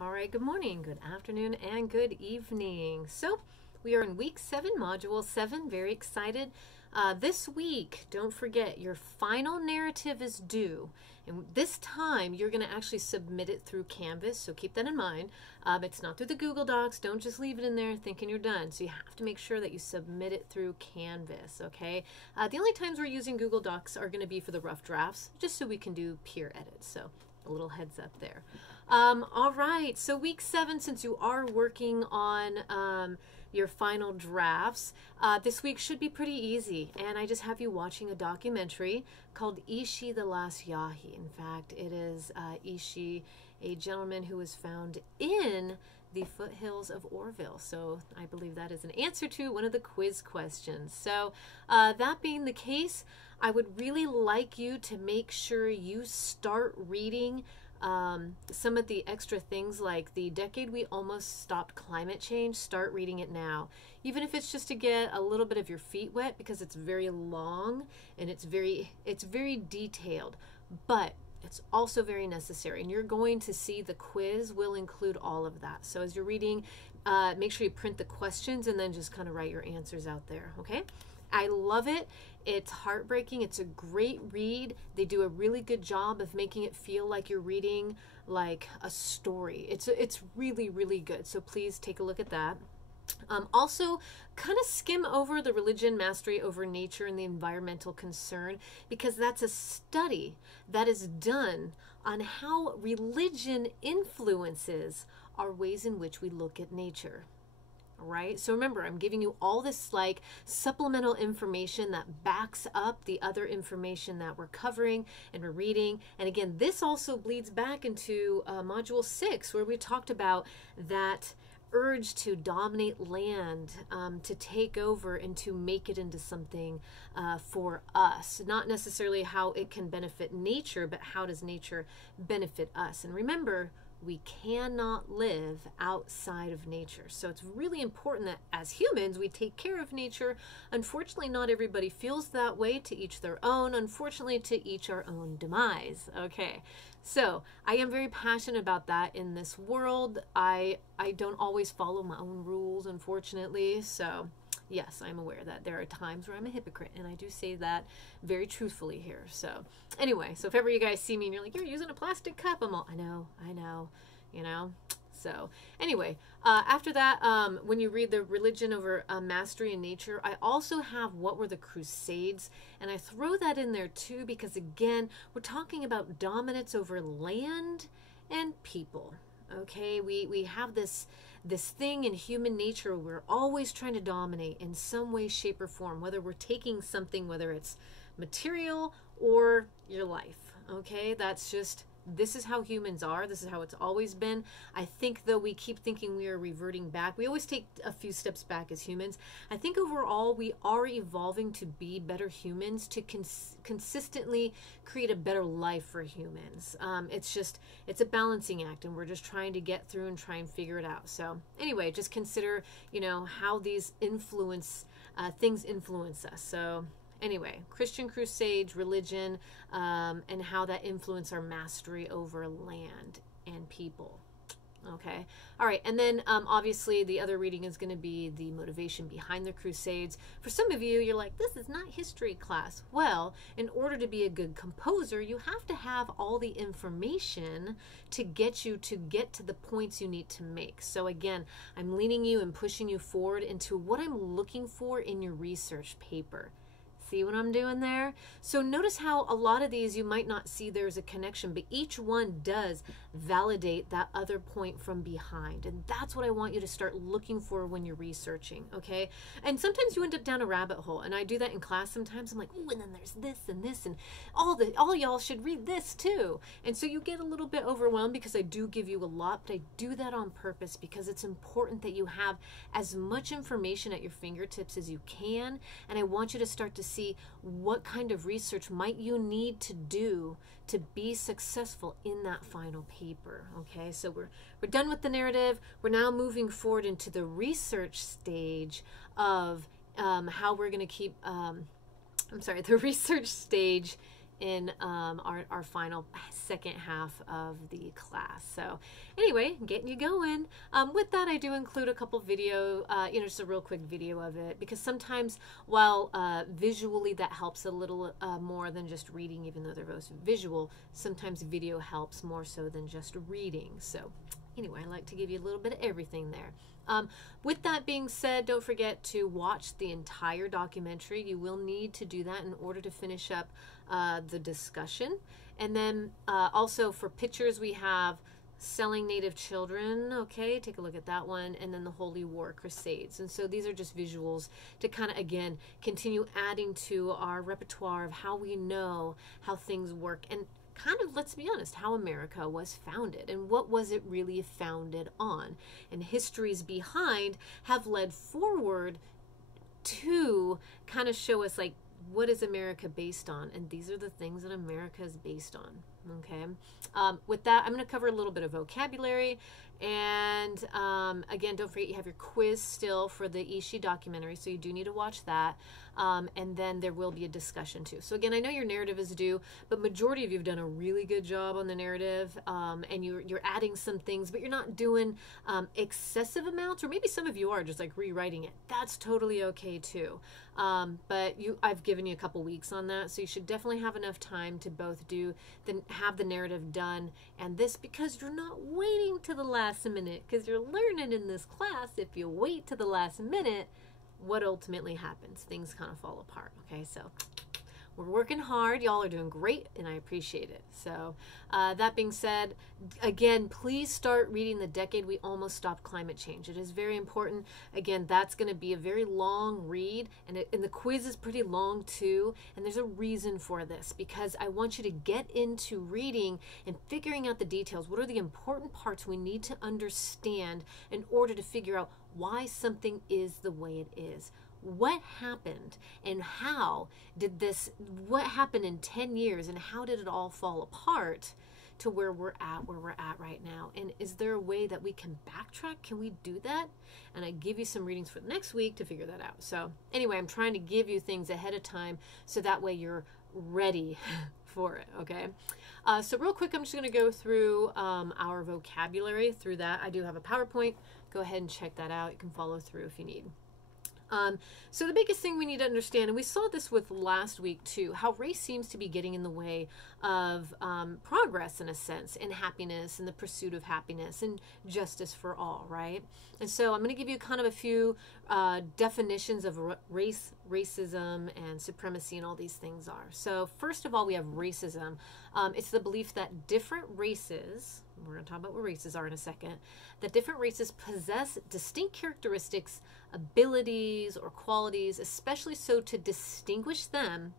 All right, good morning, good afternoon, and good evening. So we are in week 7, module 7. Very excited. This week, don't forget, your final narrative is due. And this time, you're going to actually submit it through Canvas, so keep that in mind. It's not through the Google Docs. Don't just leave it in there thinking you're done. So you have to make sure that you submit it through Canvas, okay? The only times we're using Google Docs are going to be for the rough drafts, just so we can do peer edits. So a little heads up there. All right, so week 7, since you are working on your final drafts, this week should be pretty easy. And I just have you watching a documentary called Ishi the Last Yahi. In fact, it is Ishi, a gentleman who was found in the foothills of Orville. So I believe that is an answer to one of the quiz questions. So that being the case, I would really like you to make sure you start reading some of the extra things like The Decade We Almost Stopped Climate Change. Start reading it now, even if it's just to get a little bit of your feet wet, because it's very long and it's very detailed, but it's also very necessary. And you're going to see the quiz will include all of that. So as you're reading, make sure you print the questions and then just kind of write your answers out there, okay? I love it. It's heartbreaking. It's a great read. They do a really good job of making it feel like you're reading like a story. It's really, really good. So please take a look at that. Also, kind of skim over the religion, mastery over nature, and the environmental concern, because that's a study that is done on how religion influences our ways in which we look at nature. Right? So remember, I'm giving you all this like supplemental information that backs up the other information that we're covering and we're reading. And again, this also bleeds back into module 6, where we talked about that urge to dominate land, to take over and to make it into something for us. Not necessarily how it can benefit nature, but how does nature benefit us? And remember, we cannot live outside of nature. So it's really important that as humans, we take care of nature. Unfortunately, not everybody feels that way. To each their own. Unfortunately, to each our own demise. Okay, so I am very passionate about that in this world. I don't always follow my own rules, unfortunately. So yes, I'm aware that there are times where I'm a hypocrite, and I do say that very truthfully here. So anyway, so if ever you guys see me and you're like, you're using a plastic cup, I'm all, I know, you know. So anyway, after that, when you read the religion over mastery in nature, I also have what were the Crusades, and I throw that in there too, because again, we're talking about dominance over land and people. Okay, we have this thing in human nature where we're always trying to dominate in some way, shape, or form, whether we're taking something, whether it's material or your life. Okay, that's just, this is how humans are. This is how it's always been. I think, though, we keep thinking we are reverting back. We always take a few steps back as humans. I think overall we are evolving to be better humans, to consistently create a better life for humans. It's a balancing act, and we're just trying to get through and try and figure it out. So anyway, just consider, you know, how these things influence us. So anyway, Christian Crusades, religion, and how that influenced our mastery over land and people. Okay. All right. And then obviously the other reading is going to be the motivation behind the Crusades. For some of you, you're like, this is not history class. Well, in order to be a good composer, you have to have all the information to get you to get to the points you need to make. So again, I'm leaning you and pushing you forward into what I'm looking for in your research paper. See what I'm doing there? So notice how a lot of these you might not see there's a connection, but each one does validate that other point from behind. And that's what I want you to start looking for when you're researching, okay? And sometimes you end up down a rabbit hole, and I do that in class sometimes. I'm like, oh, and then there's this and this, and all y'all should read this too. And so you get a little bit overwhelmed because I do give you a lot, but I do that on purpose because it's important that you have as much information at your fingertips as you can. And I want you to start to see what kind of research might you need to do to be successful in that final paper. Okay, so we're done with the narrative. We're now moving forward into the research stage of how we're going to keep the research stage in our final second half of the class. So anyway, getting you going. With that, I do include a couple video, just a real quick video of it, because sometimes while visually that helps a little more than just reading, even though they're both visual, sometimes video helps more so than just reading. So anyway, I like to give you a little bit of everything there. With that being said, don't forget to watch the entire documentary. You will need to do that in order to finish up the discussion. And then also for pictures, we have Selling Native Children. Okay, take a look at that one. And then the Holy War Crusades. And so these are just visuals to kind of, again, continue adding to our repertoire of how we know how things work. And kind of, let's be honest, how America was founded and what was it really founded on. And histories behind have led forward to kind of show us, like, what is America based on? And these are the things that America is based on. Okay. With that, I'm going to cover a little bit of vocabulary. And again, don't forget you have your quiz still for the Ishi documentary, so you do need to watch that. And then there will be a discussion too. So again, I know your narrative is due, but majority of you have done a really good job on the narrative, and you're adding some things, but you're not doing excessive amounts, or maybe some of you are just like rewriting it. That's totally okay too. But I've given you a couple weeks on that, so you should definitely have enough time to both have the narrative done and this, because you're not waiting to the last minute, because you're learning in this class. If you wait to the last minute, what ultimately happens? Things kind of fall apart. Okay, so we're working hard. Y'all are doing great, and I appreciate it. So that being said, again, please start reading The Decade We Almost Stopped Climate Change. It is very important. Again, that's going to be a very long read, and the quiz is pretty long too, and there's a reason for this, because I want you to get into reading and figuring out the details. What are the important parts we need to understand in order to figure out why something is the way it is? What happened, and how did what happened in 10 years, and how did it all fall apart to where we're at right now? And is there a way that we can backtrack? Can we do that? And I give you some readings for the next week to figure that out. So anyway, I'm trying to give you things ahead of time so that way you're ready for it, okay? So real quick, I'm just going to go through our vocabulary. Through that, I do have a PowerPoint. Go ahead and check that out. You can follow through if you need. So the biggest thing we need to understand, and we saw this with last week too, how race seems to be getting in the way of progress in a sense, and happiness, and the pursuit of happiness, and justice for all, right? And so I'm going to give you kind of a few definitions of race, racism, and supremacy, and all these things are. So first of all, we have racism. It's the belief that different races, we're going to talk about what races are in a second, that different races possess distinct characteristics, abilities, or qualities, especially so to distinguish them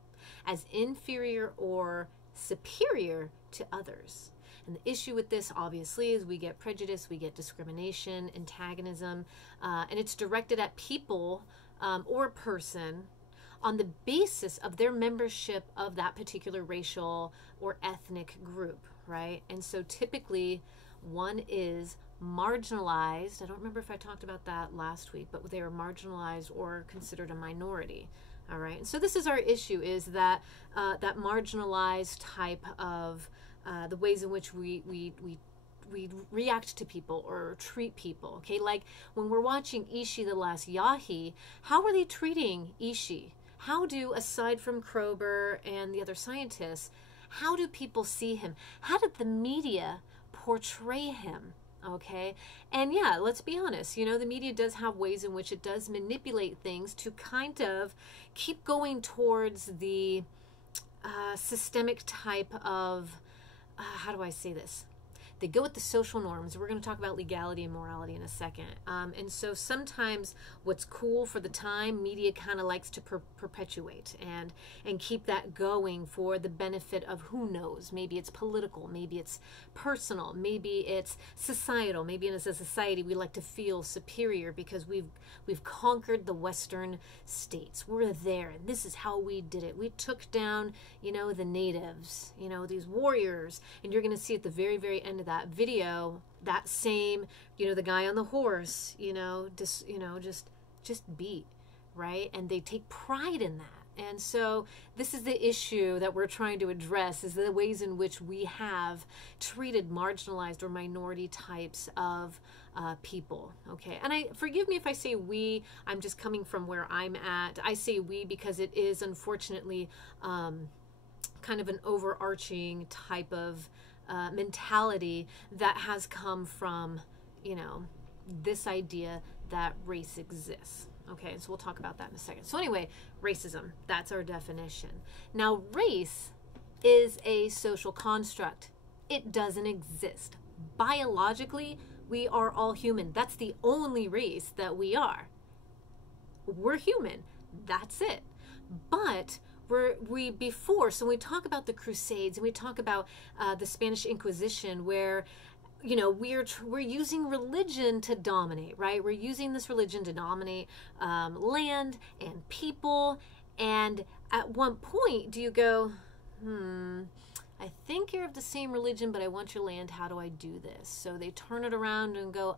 as inferior or superior to others. And the issue with this, obviously, is we get prejudice, we get discrimination, antagonism, and it's directed at people or a person on the basis of their membership of that particular racial or ethnic group, right? And so typically one is marginalized. I don't remember if I talked about that last week, but they are marginalized or considered a minority. All right. And so this is our issue, is that that marginalized type of the ways in which we react to people or treat people. Okay. Like when we're watching Ishi the Last Yahi, how are they treating Ishi? How do, aside from Kroeber and the other scientists, how do people see him? How did the media portray him? Okay. And yeah, let's be honest, the media does have ways in which it does manipulate things to kind of keep going towards the systemic type of, how do I say this? They go with the social norms. We're going to talk about legality and morality in a second. And so sometimes what's cool for the time, media kind of likes to perpetuate and keep that going for the benefit of who knows. Maybe it's political, maybe it's personal, maybe it's societal. Maybe as a society we like to feel superior because we've conquered the Western states. We're there, and this is how we did it. We took down, the natives, these warriors. And you're going to see at the very, very end of that video, that same, the guy on the horse, just beat, right? And they take pride in that. And so this is the issue that we're trying to address, is the ways in which we have treated marginalized or minority types of people. Okay, and forgive me if I say we. I'm just coming from where I'm at. I say we because it is unfortunately kind of an overarching type of mentality that has come from, you know, this idea that race exists. Okay, so we'll talk about that in a second. So anyway, racism, that's our definition. Now, race is a social construct. It doesn't exist. Biologically, we are all human. That's the only race that we are. We're human. That's it. But so when we talk about the Crusades and we talk about the Spanish Inquisition, where, you know, we're using religion to dominate, right? We're using this religion to dominate land and people. And at one point, do you go, I think you're of the same religion, but I want your land. How do I do this? So they turn it around and go,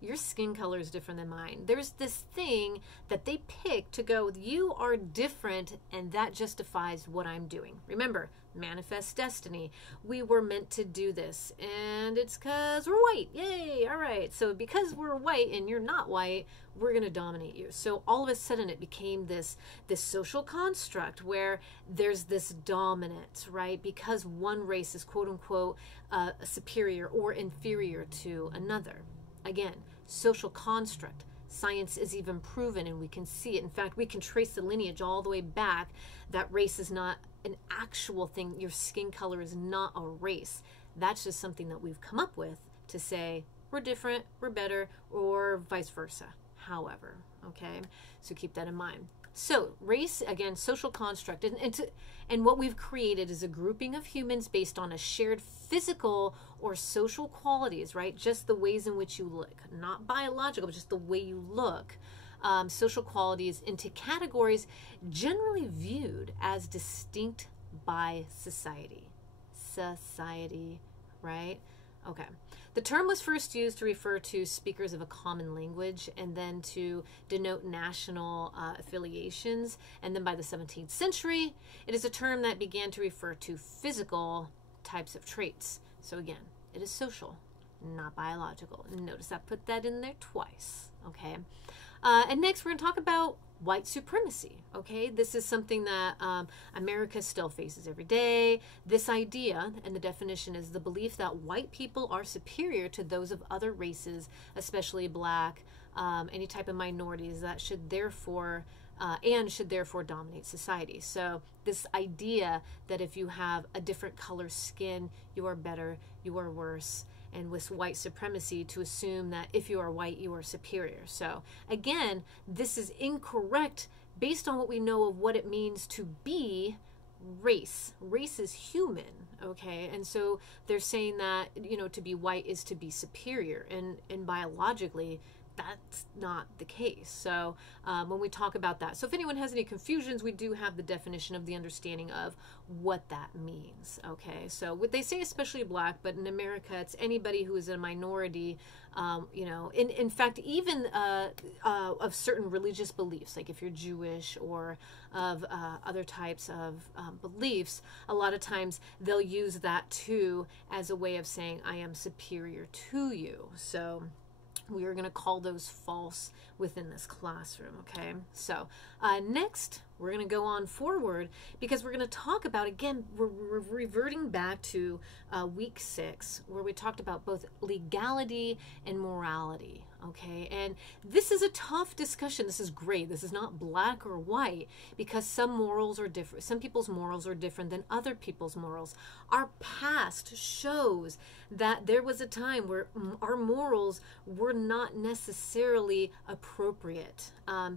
your skin color is different than mine. There's this thing that they pick to go, you are different, and that justifies what I'm doing. Remember, manifest destiny. We were meant to do this, and it's because we're white. Yay! All right. So because we're white and you're not white, we're going to dominate you. So all of a sudden it became this social construct where there's this dominance, right? Because one race is quote unquote superior or inferior to another. Again, social construct. Science is even proven, and we can see it. In fact, we can trace the lineage all the way back that race is not an actual thing. Your skin color is not a race. That's just something that we've come up with to say we're different, we're better, or vice versa. However, okay? So keep that in mind. So race, again, social construct. And what we've created is a grouping of humans based on a shared physical or social qualities, right? Just the ways in which you look. Not biological, but just the way you look. Social qualities into categories generally viewed as distinct by society. Society, right? Okay. The term was first used to refer to speakers of a common language and then to denote national affiliations. And then by the 17th century, it is a term that began to refer to physical types of traits. So again, it is social, not biological. Notice I put that in there twice, okay? And next, we're going to talk about white supremacy, okay? This is something that America still faces every day. This idea, and the definition is the belief that white people are superior to those of other races, especially black, any type of minorities that should therefore dominate society. So this idea that if you have a different color skin, you are better, you are worse, and with white supremacy to assume that if you are white, you are superior. So again, this is incorrect based on what we know of what it means to be race. Race is human, okay? And so they're saying that, you know, to be white is to be superior, and biologically, that's not the case. So when we talk about that, so if anyone has any confusions, we do have the definition of the understanding of what that means, okay? So what they say, especially black, but in America, it's anybody who is a minority, you know, in fact, even of certain religious beliefs, like if you're Jewish or of other types of beliefs, a lot of times they'll use that too as a way of saying, I am superior to you. So we are going to call those false within this classroom, okay? So next, we're going to go on forward because we're going to talk about, again, we're reverting back to week 6, where we talked about both legality and morality, okay? And this is a tough discussion. This is great. This is not black or white because some morals are different. Some people's morals are different than other people's morals. Our past shows that there was a time where our morals were not necessarily appropriate,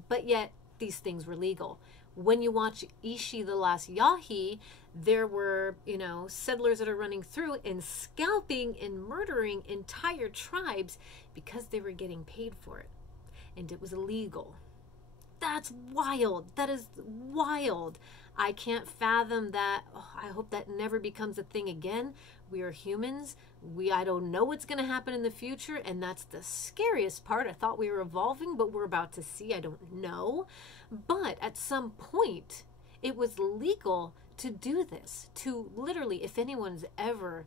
but yet these things were legal. When you watch Ishi the Last Yahi, there were, you know, settlers that are running through and scalping and murdering entire tribes because they were getting paid for it. And it was illegal. That's wild. That is wild. I can't fathom that. Oh, I hope that never becomes a thing again. We are humans. I don't know what's going to happen in the future, and that's the scariest part. I thought we were evolving, but we're about to see. I don't know. But at some point, it was legal to do this, to literally, if anyone's ever,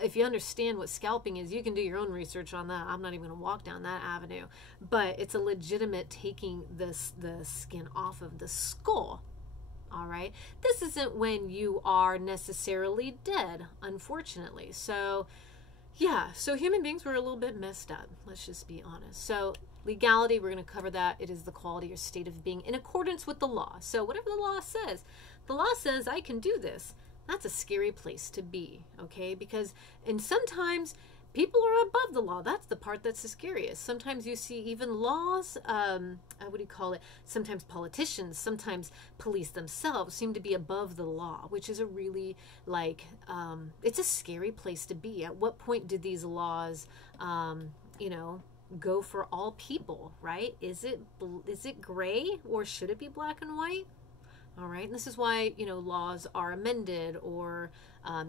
if you understand what scalping is, you can do your own research on that. I'm not even going to walk down that avenue. But it's a legitimate taking the skin off of the skull. All right. This isn't when you are necessarily dead, unfortunately. So, yeah. So human beings were a little bit messed up. Let's just be honest. So legality, we're going to cover that. It is the quality or state of being in accordance with the law. So whatever the law says I can do this. That's a scary place to be. Okay. Because, and sometimes people are above the law. That's the part that's the scariest. Sometimes you see even laws, what do you call it? Sometimes politicians, sometimes police themselves seem to be above the law, which is a really, like, it's a scary place to be. At what point did these laws, you know, go for all people, right? Is it gray, or should it be black and white? All right. And this is why, you know, laws are amended or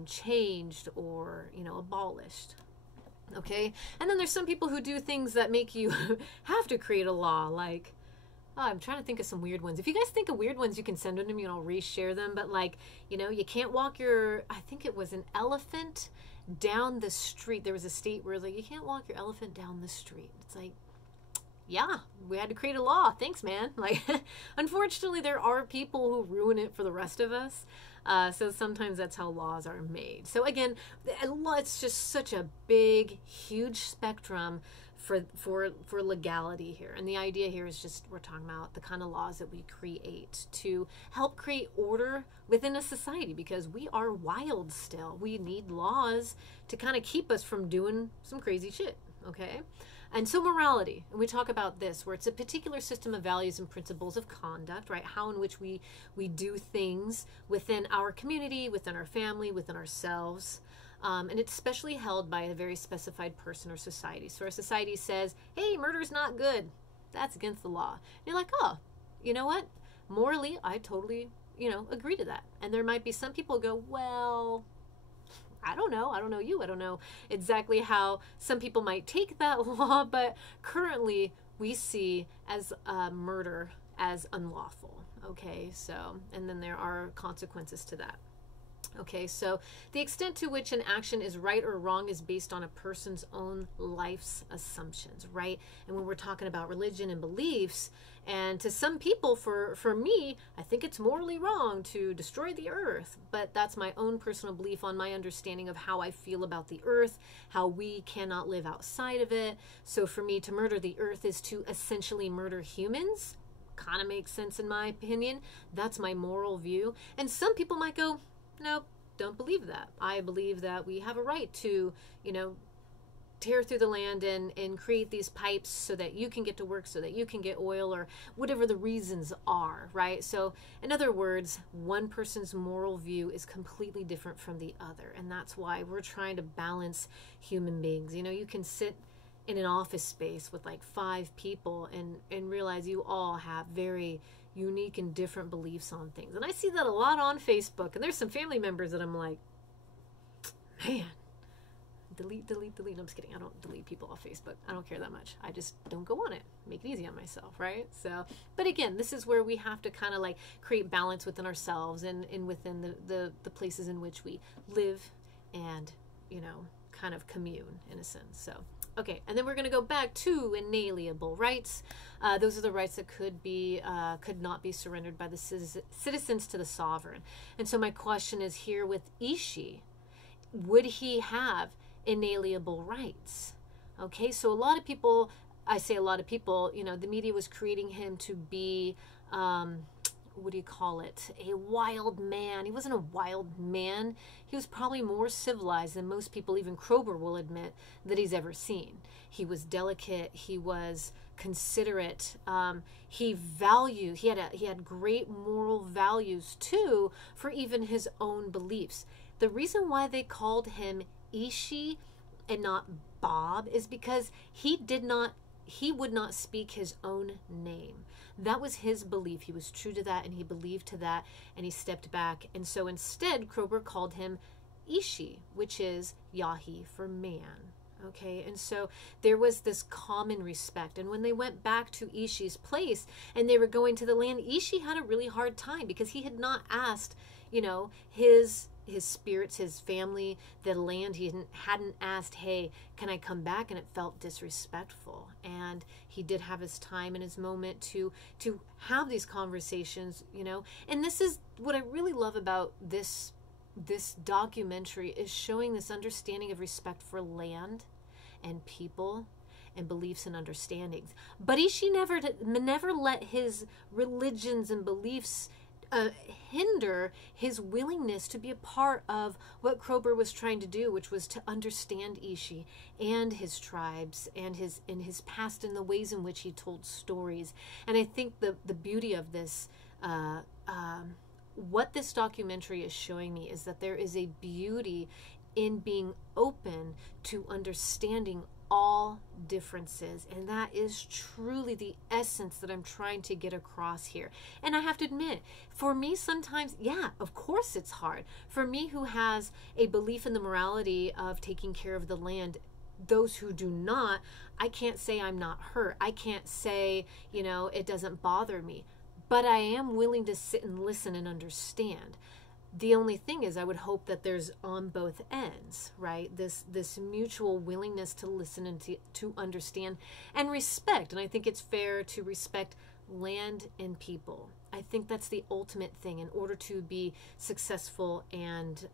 changed or, you know, abolished. Okay. And then there's some people who do things that make you have to create a law. Like, oh, I'm trying to think of some weird ones. If you guys think of weird ones, you can send them to me and I'll reshare them. But like, you know, you can't walk I think it was an elephant down the street. There was a state where like, you can't walk your elephant down the street. It's like, yeah, we had to create a law. Thanks, man. Like, unfortunately, there are people who ruin it for the rest of us. So sometimes that's how laws are made. So again, it's just such a big, huge spectrum for legality here. And the idea here is just, we're talking about the kind of laws that we create to help create order within a society, because we are wild still. We need laws to kind of keep us from doing some crazy shit. Okay. And so morality, and we talk about this, where it's a particular system of values and principles of conduct, right? How in which we do things within our community, within our family, within ourselves. And it's specially held by a very specified person or society. So our society says, hey, murder's not good. That's against the law. And you're like, oh, you know what? Morally, I totally, you know, agree to that. And there might be some people who go, well, I don't know. I don't know you. I don't know exactly how some people might take that law, but currently we see as murder as unlawful. Okay, so, and then there are consequences to that. Okay, so the extent to which an action is right or wrong is based on a person's own life's assumptions, right? And when we're talking about religion and beliefs, and to some people, for me, I think it's morally wrong to destroy the earth, but that's my own personal belief on my understanding of how I feel about the earth, how we cannot live outside of it. So for me, to murder the earth is to essentially murder humans. Kind of makes sense in my opinion. That's my moral view. And some people might go, nope, don't believe that. I believe that we have a right to, you know, tear through the land and create these pipes so that you can get to work, so that you can get oil, or whatever the reasons are, right? So in other words, one person's moral view is completely different from the other. And that's why we're trying to balance human beings. You know, you can sit in an office space with like 5 people and realize you all have very unique and different beliefs on things. And I see that a lot on Facebook, and there's some family members that I'm like, man, delete. No, I'm just kidding. I don't delete people off Facebook. I don't care that much. I just don't go on it. Make it easy on myself, right? So, but again, this is where we have to kind of like create balance within ourselves and within the places in which we live and, you know, kind of commune in a sense. So, okay, and then we're going to go back to inalienable rights. Those are the rights that could not be surrendered by the citizens to the sovereign. And so my question is here with Ishi, would he have inalienable rights? Okay, so a lot of people, I say a lot of people, you know, the media was creating him to be, what do you call it? A wild man. He wasn't a wild man. He was probably more civilized than most people, even Kroger will admit, that he's ever seen. He was delicate. He was considerate. He had great moral values too, for even his own beliefs. The reason why they called him Ishi and not Bob is because he would not speak his own name. That was his belief. He was true to that, and he believed to that, and he stepped back. And so instead, Kroger called him Ishi, which is Yahi for man. Okay, and so there was this common respect. And when they went back to Ishi's place and they were going to the land, Ishi had a really hard time because he had not asked, his spirits, his family, the land. He hadn't asked, hey, can I come back? And it felt disrespectful. And he did have his time and his moment to have these conversations, And this is what I really love about this documentary, is showing this understanding of respect for land and people and beliefs and understandings. But Ishi never let his religions and beliefs hinder his willingness to be a part of what Krober was trying to do, which was to understand Ishi and his tribes and his past and the ways in which he told stories. And I think the beauty of this, what this documentary is showing me, is that there is a beauty in being open to understanding all differences, and that is truly the essence that I'm trying to get across here. And I have to admit, for me sometimes, yeah, of course it's hard. For me, who has a belief in the morality of taking care of the land, those who do not, I can't say I'm not hurt. I can't say, it doesn't bother me. But I am willing to sit and listen and understand. The only thing is, I would hope that there's on both ends, right? This mutual willingness to listen and to understand and respect. And I think it's fair to respect land and people. I think that's the ultimate thing in order to be successful and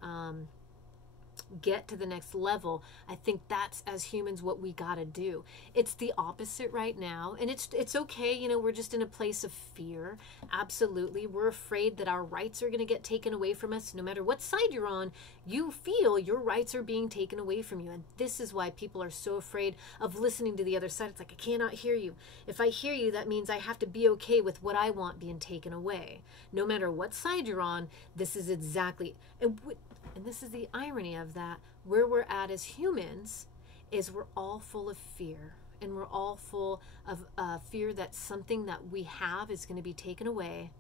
get to the next level. I think that's, as humans, what we got to do. It's the opposite right now, and it's okay. We're just in a place of fear. Absolutely. We're afraid that our rights are going to get taken away from us. No matter what side you're on, you feel your rights are being taken away from you. And this is why people are so afraid of listening to the other side. It's like, I cannot hear you. If I hear you, that means I have to be okay with what I want being taken away. No matter what side you're on, this is exactly... And this is the irony of that. Where we're at as humans is we're all full of fear. And we're all full of fear that something that we have is going to be taken away.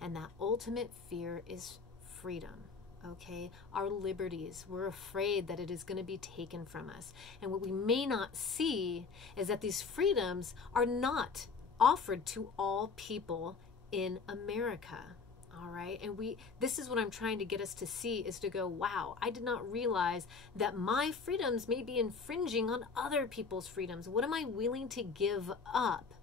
And that ultimate fear is freedom. Okay? Our liberties. We're afraid that it is going to be taken from us. And what we may not see is that these freedoms are not offered to all people in America. All right. And this is what I'm trying to get us to see, is to go, wow, I did not realize that my freedoms may be infringing on other people's freedoms. What am I willing to give up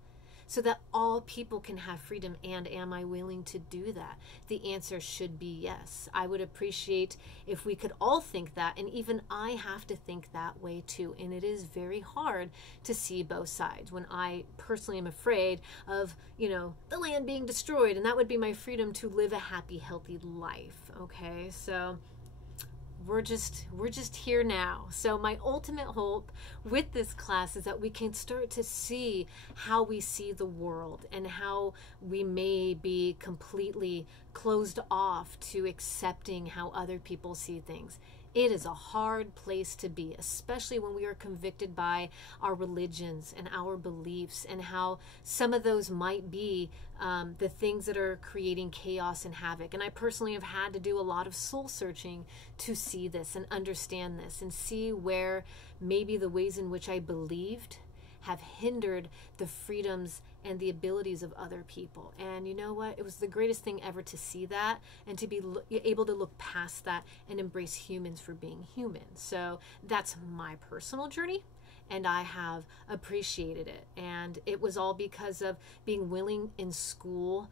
so that all people can have freedom? And am I willing to do that? The answer should be yes. I would appreciate if we could all think that, and even I have to think that way too. And it is very hard to see both sides when I personally am afraid of, the land being destroyed, and that would be my freedom to live a happy, healthy life. Okay, so we're just here now. So my ultimate hope with this class is that we can start to see how we see the world and how we may be completely closed off to accepting how other people see things. It is a hard place to be, especially when we are convicted by our religions and our beliefs, and how some of those might be the things that are creating chaos and havoc. And I personally have had to do a lot of soul searching to see this and understand this and see where maybe the ways in which I believed have hindered the freedoms and the abilities of other people. And you know what? It was the greatest thing ever to see that and to be able to look past that and embrace humans for being human. So that's my personal journey, and I have appreciated it. And it was all because of being willing in school,